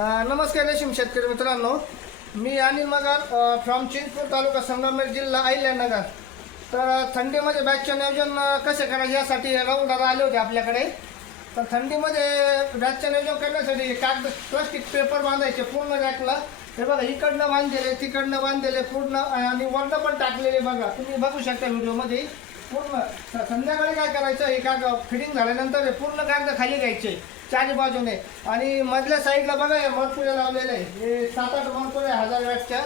नमस्कार रेशीम शेतकरी मित्रांनो. मी अनिल मगार फ्रॉम चिंचपूर तालुका संगमेर जिल्हा अहिल्यानगर. तर थंडीमध्ये बॅचचे नियोजन कसे करायचे यासाठी राहुल दादा आले होते आपल्याकडे. तर थंडीमध्ये बॅचचे नियोजन करण्यासाठी कागद प्लास्टिक पेपर बांधायचे पूर्ण रॅकला. हे बघा इकडनं बांधलेले तिकडनं बांधलेले पूर्ण आणि वरनं पण टाकलेले बघा. तुम्ही बघू शकता व्हिडिओमध्ये. पूर्ण संध्याकाळी काय करायचं हे कागद फिटिंग झाल्यानंतर हे पूर्ण कागद खाली घ्यायचे. चारी बाजूने. आणि मधल्या साईडला बघा हे मरकुऱ्या लावलेल्या आहे. हे सात आठ मरकुऱ्या हजार वॅटच्या.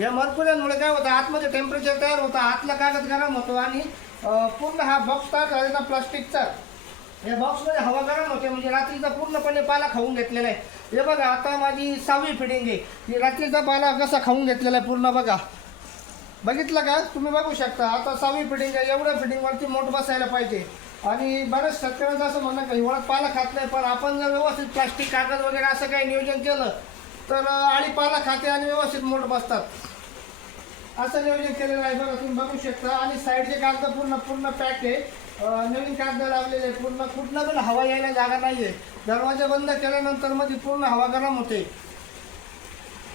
या मरकुऱ्यांमुळे काय होतं आतमध्ये टेम्परेचर तयार होतं आतला कागद गरम होतो आणि पूर्ण हा बॉक्स तयार झालेला प्लास्टिकचा. या बॉक्समध्ये हवा गरम होते म्हणजे रात्रीचा पूर्णपणे पाला खाऊन घेतलेला आहे. हे बघा आता माझी सहावी फिटिंग आहे. रात्रीचा पाला कसा खाऊन घेतलेला आहे पूर्ण बघा. बघितलं का? तुम्ही बघू शकता. आता सहावी फिटिंग आहे एवढ्या फिटिंगवरती मोठ बसायला पाहिजे. आणि बऱ्याच शेतकऱ्यांचं असं म्हणणं का हिवाळ्यात पाला खात नाही पण आपण जर व्यवस्थित प्लास्टिक कागद वगैरे असं काही नियोजन केलं तर आळी पाला खाते आणि व्यवस्थित मोठ बसतात. असं नियोजन केलेलं आहे बघा तुम्ही बघू शकता. आणि साईडचे कागद पूर्ण पूर्ण पॅक आहे. नवीन कागद लावलेले आहे. पूर्ण कुठनं पण हवा यायला जागा नाहीये. दरवाजा बंद केल्यानंतरमध्ये पूर्ण हवा गरम होते.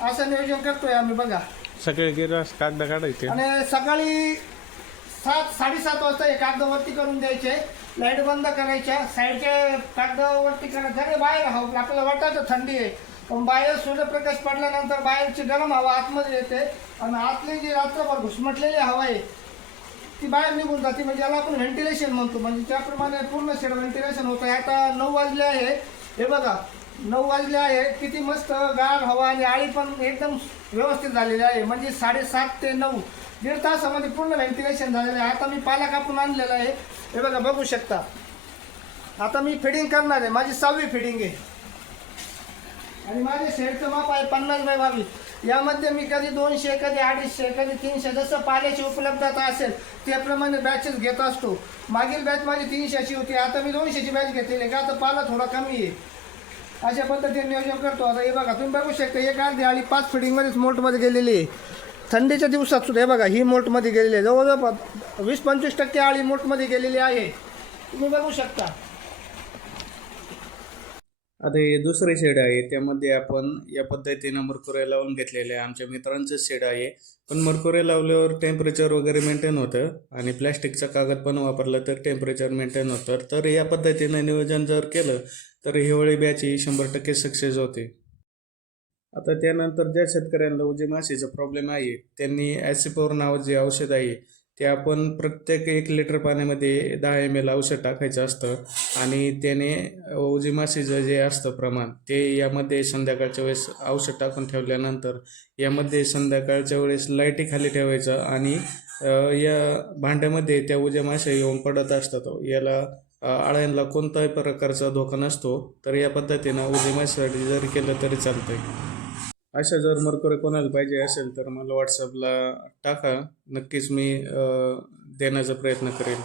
असं नियोजन करतोय आम्ही बघा. सगळे गिरास कागद काढायचे. आणि सकाळी सात साडेसात वाजता हे कागदावरती करून द्यायचे. लाइट बंद करायच्या. साईडच्या कागदावरती वरती करायचे बाहेर हवा आपल्याला वाटायचं थंडी आहे. पण बाहेर सूर्यप्रकाश पडल्यानंतर बाहेरची गरम हवा आतमध्ये येते. आणि आतली जी रात्रभर घुसमटलेली हवा आहे ती बाहेर निघून जाते. म्हणजे याला आपण व्हेंटिलेशन म्हणतो. म्हणजे त्याप्रमाणे पूर्ण शेड व्हेंटिलेशन होतं आता नऊ वाजले आहे. हे बघा नऊ वाजले आहे. किती मस्त गार हवा आणि आळी पण एकदम व्यवस्थित झालेली आहे. म्हणजे साडेसात ते नऊ. दीड तासामध्ये पूर्ण व्हेंटिलेशन झालेलं आहे. आता मी पाला कापून आणलेला आहे. हे बघा बघू शकता. आता मी फिडिंग करणार आहे. माझी सहावी फिडिंग आहे. आणि माझे शेडचं माप आहे पन्नास बाय बावीस. यामध्ये मी कधी दोनशे कधी अडीचशे कधी तीनशे जसं पाल्याची उपलब्धता असेल त्याप्रमाणे बॅचेस घेत असतो. मागील बॅच माझी तीनशेची होती. आता मी दोनशेची बॅच घेतलेली आहे. का आता पाला थोडा कमी आहे. अशा पद्धतीने नियोजन करतो. आता हे बघा तुम्ही बघू शकता एक अर्धी आळी पाच फिटिंगमध्येच मोल्टमध्ये गेलेली आहे. थंडीच्या दिवसात सुद्धा हे बघा ही मोल्टमध्ये गेलेली आहे. जवळजवळ वीस पंचवीस टक्के आळी मोल्टमध्ये गेलेली आहे. तुम्ही बघू शकता. आता हे दुसरे शेड आहे. त्यामध्ये आपण या पद्धतीनं मरकुऱ्या लावून घेतलेले आहे. आमच्या मित्रांचं शेड आहे. पण मरकुऱ्या लावल्यावर टेम्परेचर वगैरे मेंटेन होतं आणि प्लॅस्टिकचा कागद पण वापरला तर टेम्परेचर मेंटेन होतं. तर या पद्धतीनं नियोजन जर केलं तर हिवाळी बॅच ही शंभर टक्के सक्सेस होते. आता त्यानंतर ज्या शेतकऱ्यांना उजे माशीचा प्रॉब्लेम आहे त्यांनी ॲसिपोर नाव जे औषध आहे ते आपण प्रत्येक एक लिटर पाण्यामध्ये दहा एम एल औषध टाकायचं असतं. आणि त्याने उजी माशीचं जे असतं प्रमाण ते यामध्ये संध्याकाळच्या वेळेस औषध टाकून ठेवल्यानंतर यामध्ये संध्याकाळच्या वेळेस लाईटी खाली ठेवायचं आणि या भांड्यामध्ये त्या उज्या माश्या येऊन पडत असतात. याला अळ्यांना आळ्यांना कोणताही प्रकारचा धोका नसतो. तर या पद्धतीनं उजी माशीसाठी जरी केलं तरी चालतंय. अशा जर मरकुरे कोणाला पाहिजे असेल तर मला व्हॉट्सअपला टाका. नक्कीच मी देण्याचा प्रयत्न करेन.